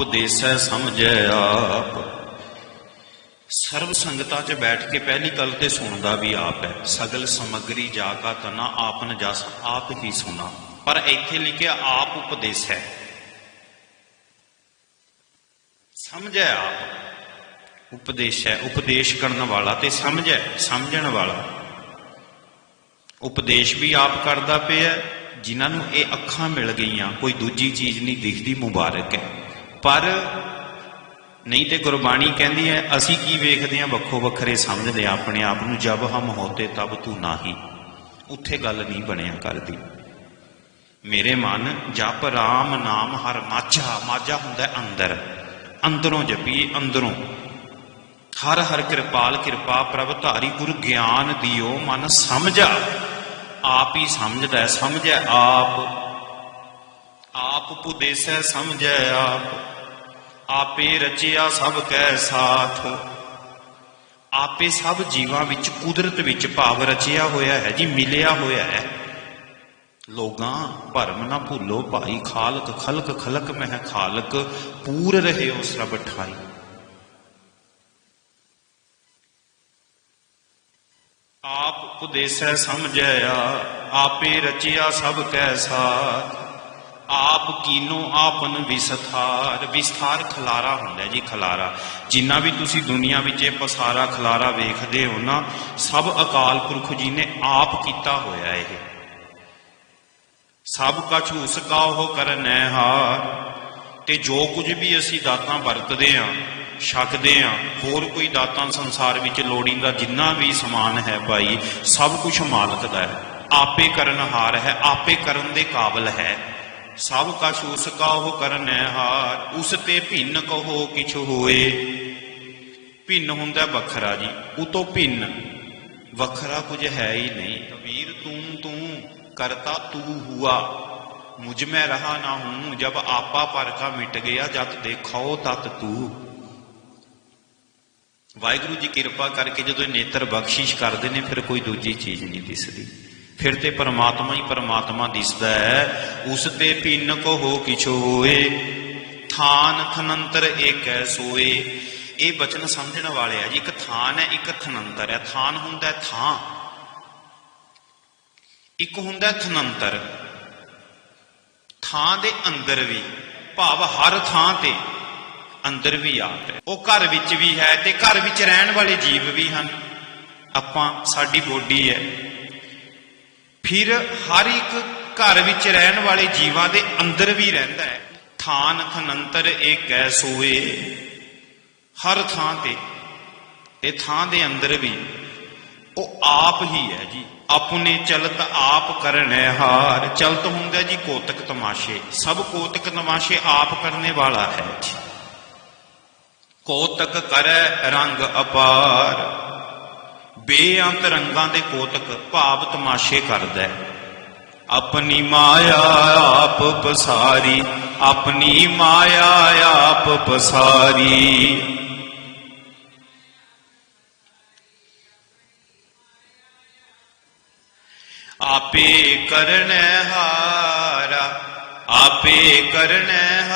ਉਪਦੇਸੈ ਸਮਝੈ ਆਪ। ਸਰਬ ਸੰਗਤਾਂ 'ਚ ਬੈਠ ਕੇ ਪਹਿਲੀ ਗੱਲ ਤੇ ਸੁਣਦਾ ਵੀ ਆਪ ਹੈ। ਸਗਲ ਸਮਗਰੀ ਜਾ ਕਾ ਤਨਾ ਆਪਨ ਜਸ, ਆਪ ਹੀ ਸੁਣਾ। ਪਰ ਇੱਥੇ ਲਿਖਿਆ ਆਪ ਉਪਦੇਸ। ਹੈ ਸਮਝੈ ਆਪ। ਉਪਦੇਸ਼ ਹੈ ਉਪਦੇਸ਼ ਕਰਨ ਵਾਲਾ ਤੇ ਸਮਝੈ, ਸਮਝਣ ਵਾਲਾ। ਉਪਦੇਸ਼ ਵੀ ਆਪ ਕਰਦਾ ਪਿਆ ਜਿਨ੍ਹਾਂ ਨੂੰ ਇਹ ਅੱਖਾਂ ਮਿਲ ਗਈਆਂ, ਕੋਈ ਦੂਜੀ ਚੀਜ਼ ਨਹੀਂ ਦਿਖਦੀ, ਮੁਬਾਰਕ ਹੈ। ਪਰ ਨਹੀਂ ਤੇ ਗੁਰਬਾਣੀ ਕਹਿੰਦੀ ਹੈ ਅਸੀਂ ਕੀ ਵੇਖਦੇ ਹਾਂ? ਵੱਖੋ ਵੱਖਰੇ ਸਮਝਦੇ ਹਾਂ ਆਪਣੇ ਆਪ ਨੂੰ ਜਬ ਹਮ ਹੋਤੇ ਤਬ ਤੂੰ ਨਾਹੀ। ਉੱਥੇ ਗੱਲ ਨਹੀਂ ਬਣਿਆ ਕਰਦੀ। ਮੇਰੇ ਮਨ ਜਪ ਰਾਮ ਨਾਮ ਹਰ ਮਾਝਾ ਮਾਝਾ ਹੁੰਦਾ ਅੰਦਰ। ਅੰਦਰੋਂ ਜਪੀਏ ਅੰਦਰੋਂ। ਹਰ ਹਰ ਕਿਰਪਾਲ ਕਿਰਪਾ ਪ੍ਰਭ ਧਾਰੀ ਗੁਰ ਗਿਆਨ ਦਿਓ ਮਨ ਸਮਝਾ। ਆਪ ਹੀ ਸਮਝਦਾ ਹੈ, ਸਮਝੈ ਆਪ। ਆਪ ਪੁਦੇਸੈ ਸਮਝੈ ਆਪ। ਆਪੇ ਰਚਿਆ ਸਭ ਕੈ ਸਾਥ। ਆਪੇ ਸਭ ਜੀਵਾਂ ਵਿੱਚ ਕੁਦਰਤ ਵਿੱਚ ਭਾਵ ਰਚਿਆ ਹੋਇਆ ਹੈ ਜੀ, ਮਿਲਿਆ ਹੋਇਆ ਹੈ। ਲੋਗਾਂ, ਭਰਮ ਨਾ ਭੁੱਲੋ ਭਾਈ, ਖਾਲਕ ਖਲਕ ਖਲਕ ਮਹਿ ਖਾਲਕ, ਪੂਰ ਰਹੇ ਉਸ ਰਬ ਠਾਈ। ਆਪ ਉਪਦੇਸੈ ਸਮਝਿਆ, ਆਪੇ ਰਚਿਆ ਸਭ ਕੈ ਸਾਥ। ਆਪ ਕੀਨੋ ਆਪਨ ਵਿਸਥਾਰ ਵਿਸਥਾਰ ਖਲਾਰਾ ਹੁੰਦਾ ਜੀ ਖਲਾਰਾ। ਜਿੰਨਾ ਵੀ ਤੁਸੀਂ ਦੁਨੀਆ ਵਿੱਚ ਇਹ ਪਸਾਰਾ ਖਲਾਰਾ ਵੇਖਦੇ ਹੋ ਨਾ, ਸਭ ਅਕਾਲ ਪੁਰਖ ਜੀ ਨੇ ਆਪ ਕੀਤਾ ਹੋਇਆ ਇਹ। ਸਭ ਕਛ ਉਸਕਾ ਉਹ ਕਰਨੈ ਹਾਰ। ਤੇ ਜੋ ਕੁਝ ਵੀ ਅਸੀਂ ਦਾਤਾਂ ਵਰਤਦੇ ਆਂ, ਛਕਦੇ ਆਂ, ਹੋਰ ਕੋਈ ਦਾਤਾਂ ਸੰਸਾਰ ਵਿੱਚ ਲੋੜੀਂਦਾ ਜਿੰਨਾ ਵੀ ਸਮਾਨ ਹੈ ਭਾਈ, ਸਭ ਕੁਝ ਮਾਲਕ ਦਾ ਹੈ। ਆਪੇ ਕਰਨਹਾਰ ਹੈ, ਆਪੇ ਕਰਨ ਦੇ ਕਾਬਲ ਹੈ। ਸਭ ਕਛ ਉਸ ਕਾ ਉਹ ਕਰਨੈ ਹਾਰ, ਉਸ ਤੇ ਭਿੰਨ ਕਹੋ ਕਿਛ ਹੋਏ। ਭਿੰਨ ਹੁੰਦਾ ਵੱਖਰਾ ਜੀ, ਉਤੋਂ ਭਿੰਨ। ਵੱਖਰਾ ਕੁਝ ਹੈ ਹੀ ਨਹੀਂ ਕਬੀਰ ਤੂੰ ਤੂੰ, ਕਰਤਾ ਤੂੰ ਹੁਆ। ਮੁਝ ਮੈਂ ਰਹਾ ਨਾ ਹੂੰ, ਜਬ ਆਪਾ ਪਰਖਾ ਮਿਟ ਗਿਆ, ਜਤ ਦੇਖੋ ਤਤ ਤੂੰ। ਵਾਹਿਗੁਰੂ ਜੀ ਕਿਰਪਾ ਕਰਕੇ ਜਦੋਂ ਨੇਤਰ ਬਖਸ਼ਿਸ਼ ਕਰਦੇ ਨੇ, ਫਿਰ ਕੋਈ ਦੂਜੀ ਚੀਜ਼ ਨਹੀਂ ਦਿਸਦੀ। ਫਿਰ ਤੇ ਪਰਮਾਤਮਾ ਹੀ ਪਰਮਾਤਮਾ ਦਿਸਦਾ ਹੈ, ਉਸ ਤੇ ਭਿੰਨ ਕੋ ਹੋ ਕਿਛ ਹੋਏ ਥਾਨ ਥਨੰਤਰ ਏਕੈ ਸੋਏ। ਇਹ ਬਚਨ ਸਮਝਣ ਵਾਲੇ ਆ ਜੀ, ਇੱਕ ਥਾਨ ਹੈ, ਇੱਕ ਥਨੰਤਰ ਹੈ। ਥਾਨ ਹੁੰਦਾ ਥਾਂ। ਇੱਕ ਹੁੰਦਾ ਹੈ ਥਨੰਤਰ। ਥਾਂ ਦੇ ਅੰਦਰ ਵੀ, ਭਾਵ ਹਰ ਥਾਂ ਤੇ ਅੰਦਰ ਵੀ ਆਪ ਹੈ। ਉਹ ਘਰ ਵਿੱਚ ਵੀ ਹੈ ਤੇ ਘਰ ਵਿੱਚ ਰਹਿਣ ਵਾਲੇ ਜੀਵ ਵੀ ਹਨ। ਆਪਾਂ, ਸਾਡੀ ਬੋਡੀ ਹੈ। ਫਿਰ ਹਰ ਇੱਕ ਘਰ ਵਿੱਚ ਰਹਿਣ ਵਾਲੇ ਜੀਵਾਂ ਦੇ ਅੰਦਰ ਵੀ ਰਹਿੰਦਾ ਹੈ। ਥਾਨ ਥਨੰਤਰ ਏਕੈ ਸੋਏ। ਹਰ ਥਾਂ ਤੇ ਤੇ ਥਾਂ ਦੇ ਅੰਦਰ ਵੀ, ਉਹ ਆਪ ਹੀ ਹੈ ਜੀ। ਆਪਣੇ ਚਲਤ ਆਪ ਕਰਨੈ ਹਾਰ। ਚਲਤ ਹੁੰਦਾ ਜੀ ਕੋਤਕ ਤਮਾਸ਼ੇ। ਸਭ ਕੋਤਕ ਤਮਾਸ਼ੇ ਆਪ ਕਰਨੇ ਵਾਲਾ ਹੈ ਜੀ। ਕੋਤਕ ਕਰੈ ਰੰਗ ਅਪਾਰ। ਬੇਅੰਤ ਰੰਗਾਂ ਦੇ ਕੋਤਕ ਭਾਵ ਤਮਾਸ਼ੇ ਕਰਦਾ ਹੈ। ਆਪਣੀ ਮਾਇਆ ਆਪ ਪਸਾਰੀ, ਆਪਣੀ ਮਾਇਆ ਆਪ ਪਸਾਰੀ। ਆਪੇ ਕਰਨੈ ਹਾਰਾ, ਆਪੇ ਕਰਨੈ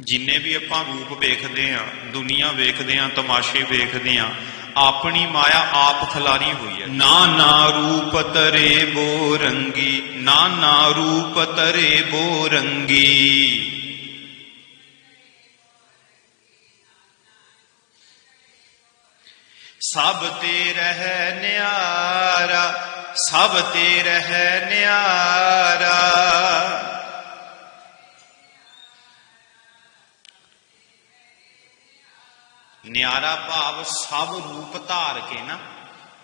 ਜਿੰਨੇ ਵੀ ਆਪਾਂ ਰੂਪ ਵੇਖਦੇ ਆਂ ਦੁਨੀਆ ਵੇਖਦੇ ਆਂ ਤਮਾਸ਼ੇ ਵੇਖਦੇ ਆਂ ਆਪਣੀ ਮਾਇਆ ਆਪ ਖਲਾਰੀ ਹੋਈ ਹੈ। ਨਾ ਨਾ ਰੂਪ ਤਰੇ ਬੋ ਰੰਗੀ, ਨਾ ਨਾ ਰੂਪ ਤਰੇ ਬੋ ਰੰਗੀ। ਸਭ ਤੇ ਰਹਿ ਨਿਆਰਾ, ਸਭ ਤੇ ਰਹਿ ਨਿਆਰਾ। ਨਿਆਰਾ ਭਾਵ ਸਭ ਰੂਪ ਧਾਰ ਕੇ ਨਾ,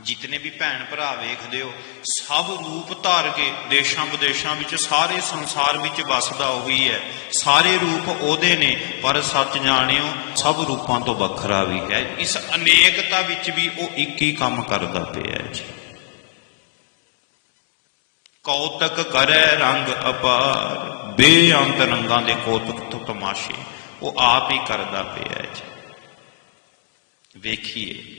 ਜਿਤਨੇ ਵੀ ਭੈਣ ਭਰਾ ਵੇਖਦੇ ਹੋ, ਸਭ ਰੂਪ ਧਾਰ ਕੇ ਦੇਸ਼ਾਂ ਵਿਦੇਸ਼ਾਂ ਵਿੱਚ ਸਾਰੇ ਸੰਸਾਰ ਵਿੱਚ ਵਸਦਾ ਉਹੀ ਹੈ। ਸਾਰੇ ਰੂਪ ਉਹਦੇ ਨੇ, ਪਰ ਸੱਚ ਜਾਣਿਓ, ਸਭ ਰੂਪਾਂ ਤੋਂ ਵੱਖਰਾ ਵੀ ਹੈ। ਇਸ ਅਨੇਕਤਾ ਵਿੱਚ ਵੀ ਉਹ ਇੱਕ ਹੀ ਕੰਮ ਕਰਦਾ ਪਿਆ ਹੈ ਜੀ। ਕੌਤਕ ਕਰੈ ਰੰਗ ਅਪਾਰ, ਬੇਅੰਤ ਰੰਗਾਂ ਦੇ ਕੌਤਕ ਤੋਂ ਤਮਾਸ਼ੇ, ਉਹ ਆਪ ਹੀ ਕਰਦਾ ਪਿਆ ਹੈ ਜੀ। ਵੇਖੀਏ।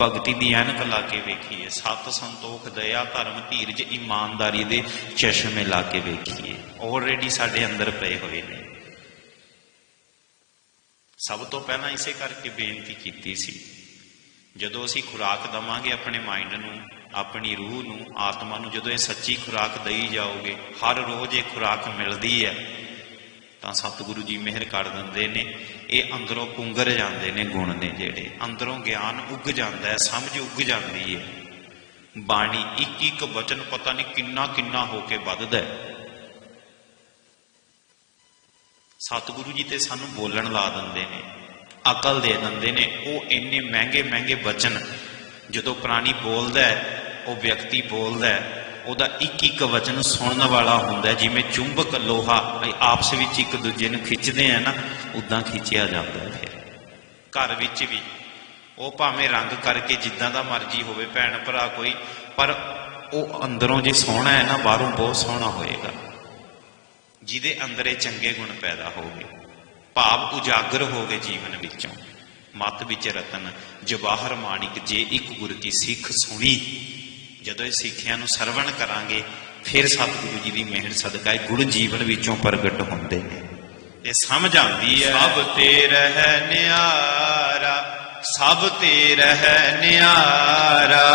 ਭਗਤੀ ਦੀ ਐਨਕ ਲਾ ਕੇ ਵੇਖੀਏ। ਸਤ ਸੰਤੋਖ, ਦਇਆ, ਧਰਮ, ਧੀਰਜ, ਇਮਾਨਦਾਰੀ ਦੇ ਚਸ਼ਮੇ ਲਾ ਕੇ ਵੇਖੀਏ। ਆਲਰੇਡੀ ਸਾਡੇ ਅੰਦਰ ਪਏ ਹੋਏ ਨੇ। ਸਭ ਤੋਂ ਪਹਿਲਾਂ ਇਸੇ ਕਰਕੇ ਬੇਨਤੀ ਕੀਤੀ ਸੀ। ਜਦੋਂ ਅਸੀਂ ਖੁਰਾਕ ਦਵਾਂਗੇ ਆਪਣੇ ਮਾਈਂਡ ਨੂੰ, ਆਪਣੀ ਰੂਹ ਨੂੰ, ਆਤਮਾ ਨੂੰ, ਜਦੋਂ ਇਹ ਸੱਚੀ ਖੁਰਾਕ ਦਈ ਜਾਓਗੇ, ਹਰ ਰੋਜ਼ ਇਹ ਖੁਰਾਕ ਮਿਲਦੀ ਹੈ। ਤਾਂ ਸਤਿਗੁਰੂ ਜੀ ਮਿਹਰ ਕਰ ਦਿੰਦੇ ਨੇ। ਇਹ ਅੰਦਰੋਂ ਪੁੰਗਰ ਜਾਂਦੇ ਨੇ ਗੁਣ ਨੇ ਜਿਹੜੇ। ਅੰਦਰੋਂ ਗਿਆਨ ਉੱਗ ਜਾਂਦਾ ਹੈ, ਸਮਝ ਉੱਗ ਜਾਂਦੀ ਹੈ। ਬਾਣੀ ਇੱਕ ਇੱਕ ਵਚਨ ਪਤਾ ਨਹੀਂ ਕਿੰਨਾ ਕਿੰਨਾ ਹੋ ਕੇ ਵੱਧਦਾ ਹੈ। ਸਤਿਗੁਰੂ ਜੀ ਤੇ ਸਾਨੂੰ ਬੋਲਣ ਲਾ ਦਿੰਦੇ ਨੇ, ਅਕਲ ਦੇ ਦਿੰਦੇ ਨੇ। ਉਹ ਇੰਨੇ ਮਹਿੰਗੇ ਮਹਿੰਗੇ ਵਚਨ ਜਦੋਂ ਪ੍ਰਾਣੀ ਬੋਲਦਾ ਹੈ, ਉਹ ਵਿਅਕਤੀ ਬੋਲਦਾ ਹੈ ਉਹਦਾ ਇੱਕ ਇੱਕ ਵਚਨ ਸੁਣਨ ਵਾਲਾ ਹੁੰਦਾ ਜਿਵੇਂ ਚੁੰਬਕ ਲੋਹਾ ਆਪਸ ਵਿੱਚ ਇੱਕ ਦੂਜੇ ਨੂੰ ਖਿੱਚਦੇ ਆ ਨਾ ਉਦਾਂ ਖਿੱਚਿਆ ਜਾਂਦਾ ਹੈ ਫਿਰ। ਘਰ ਵਿੱਚ ਵੀ, ਉਹ ਭਾਵੇਂ ਰੰਗ ਕਰਕੇ ਜਿੱਦਾਂ ਦਾ ਮਰਜ਼ੀ ਹੋਵੇ, ਭੈਣ ਭਰਾ ਕੋਈ, ਪਰ ਉਹ ਅੰਦਰੋਂ ਜੇ ਸੋਹਣਾ ਹੈ ਨਾ, ਬਾਹਰੋਂ ਬਹੁਤ ਸੋਹਣਾ ਹੋਏਗਾ। ਜਿਹਦੇ ਅੰਦਰ ਚੰਗੇ ਗੁਣ ਪੈਦਾ ਹੋਵੇ ਭਾਵ ਉਜਾਗਰ ਹੋਵੇ ਜੀਵਨ ਵਿੱਚੋਂ। ਮਤ ਵਿੱਚ ਰਤਨ, ਜਵਾਹਰ ਮਾਣਿਕ, ਜੇ ਇੱਕ ਗੁਰ ਕੀ ਸਿੱਖ ਸੁਣੀ ਜਦੋਂ ਇਹ ਸਿੱਖਿਆ ਨੂੰ ਸਰਵਣ ਕਰਾਂਗੇ, ਫਿਰ ਸਤਿਗੁਰੂ ਜੀ ਦੀ ਮਿਹਰ ਸਦਕਾ ਇਹ ਗੁਣ ਜੀਵਨ ਵਿੱਚੋਂ ਪ੍ਰਗਟ ਹੁੰਦੇ ਨੇ। ਇਹ ਸਮਝ ਆਉਂਦੀ ਹੈ। ਸਭ ਤੇ ਰਹਿ ਨਿਆਰਾ, ਸਭ ਤੇ ਰਹਿ ਨਿਆਰਾ।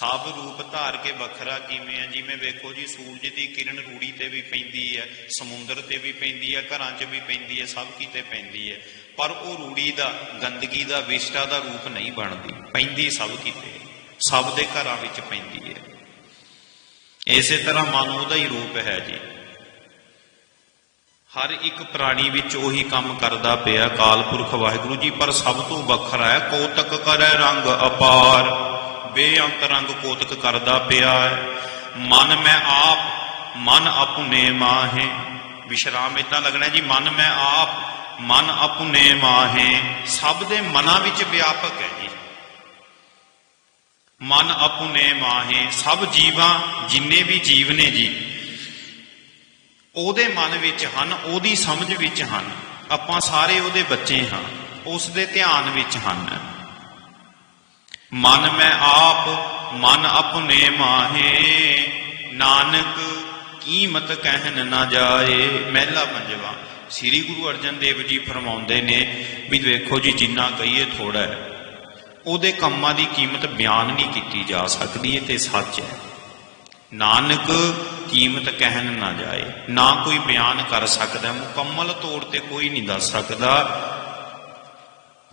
ਸਭ ਰੂਪ ਧਾਰ ਕੇ ਵੱਖਰਾ ਕਿਵੇਂ ਆ, ਜਿਵੇਂ ਵੇਖੋ ਜੀ, ਸੂਰਜ ਦੀ ਕਿਰਨ ਰੂੜੀ ਤੇ ਵੀ ਪੈਂਦੀ ਹੈ, ਸਮੁੰਦਰ ਤੇ ਵੀ ਪੈਂਦੀ ਹੈ, ਘਰਾਂ 'ਚ ਵੀ ਪੈਂਦੀ ਹੈ, ਸਭ ਕਿਤੇ ਪੈਂਦੀ ਹੈ। ਪਰ ਉਹ ਰੂੜੀ ਦਾ, ਗੰਦਗੀ ਦਾ, ਵਿਸ਼ਟਾ ਦਾ ਰੂਪ ਨਹੀਂ ਬਣਦੀ, ਪੈਂਦੀ ਸਭ ਕਿਤੇ, ਸਭ ਦੇ ਘਰਾਂ ਵਿੱਚ ਪੈਂਦੀ ਹੈ। ਇਸੇ ਤਰ੍ਹਾਂ ਮਨ ਉਹਦਾ ਹੀ ਰੂਪ ਹੈ ਜੀ। ਹਰ ਇੱਕ ਪ੍ਰਾਣੀ ਵਿੱਚ ਉਹੀ ਕੰਮ ਕਰਦਾ ਪਿਆ, ਕਾਲਪੁਰਖ ਵਾਹਿਗੁਰੂ ਜੀ, ਪਰ ਸਭ ਤੋਂ ਵੱਖਰਾ ਹੈ, ਕੋਤਕ ਕਰੈ ਰੰਗ ਅਪਾਰ। ਬੇਅੰਤ ਕੋਤਕ ਕਰਦਾ ਪਿਆ ਹੈ। ਮਨ ਮੈਂ ਆਪ, ਮਨ ਆਪਣੇ ਮਾਹੇ। ਵਿਸ਼ਰਾਮ ਇਦਾਂ ਲੱਗਣਾ ਜੀ, ਮਨ ਮੈਂ ਆਪ, ਮਨ ਆਪਣੇ ਮਾਹੇ। ਸਭ ਦੇ ਮਨਾਂ ਵਿੱਚ ਵਿਆਪਕ ਹੈ ਜੀ। ਮਨ ਆਪਣੇ ਮਾਹੇ, ਸਭ ਜੀਵਾਂ ਜਿੰਨੇ ਵੀ ਜੀਵ ਨੇ ਜੀ, ਉਹਦੇ ਮਨ ਵਿੱਚ ਹਨ, ਉਹਦੀ ਸਮਝ ਵਿੱਚ ਹਨ। ਆਪਾਂ ਸਾਰੇ ਉਹਦੇ ਬੱਚੇ ਹਾਂ, ਉਸ ਦੇ ਧਿਆਨ ਵਿੱਚ ਹਨ। ਮਨ ਮੈਂ ਆਪ, ਮਨ ਆਪਣੇ ਮਾਹੇ। ਨਾਨਕ, ਕੀਮਤ ਕਹਿਣ ਨਾ ਜਾਏ। ਮਹਿਲਾ ਪੰਜਵਾ, ਸ੍ਰੀ ਗੁਰੂ ਅਰਜਨ ਦੇਵ ਜੀ ਫਰਮਾਉਂਦੇ ਨੇ ਵੀ ਵੇਖੋ ਜੀ, ਜਿੰਨਾ ਕਹੀਏ ਥੋੜਾ ਹੈ। ਉਹਦੇ ਕੰਮਾਂ ਦੀ ਕੀਮਤ ਬਿਆਨ ਨਹੀਂ ਕੀਤੀ ਜਾ ਸਕਦੀ, ਇਹ ਤੇ ਸੱਚ ਹੈ। ਨਾਨਕ, ਕੀਮਤ ਕਹਿਣ ਨਾ ਜਾਏ। ਨਾ ਕੋਈ ਬਿਆਨ ਕਰ ਸਕਦਾ, ਮੁਕੰਮਲ ਤੌਰ ਤੇ ਕੋਈ ਨਹੀਂ ਦੱਸ ਸਕਦਾ।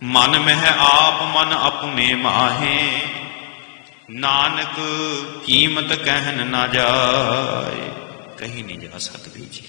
ਮਨ ਮਹਿ ਆਪ ਮਨ ਆਪਣੇ ਮਾਹੇ। ਨਾਨਕ ਕੀਮਤ ਕਹਿਣ ਨਾ ਜਾਏ। ਕਹੀ ਨਹੀਂ ਜਾ ਸਕਦੀ ਜੀ।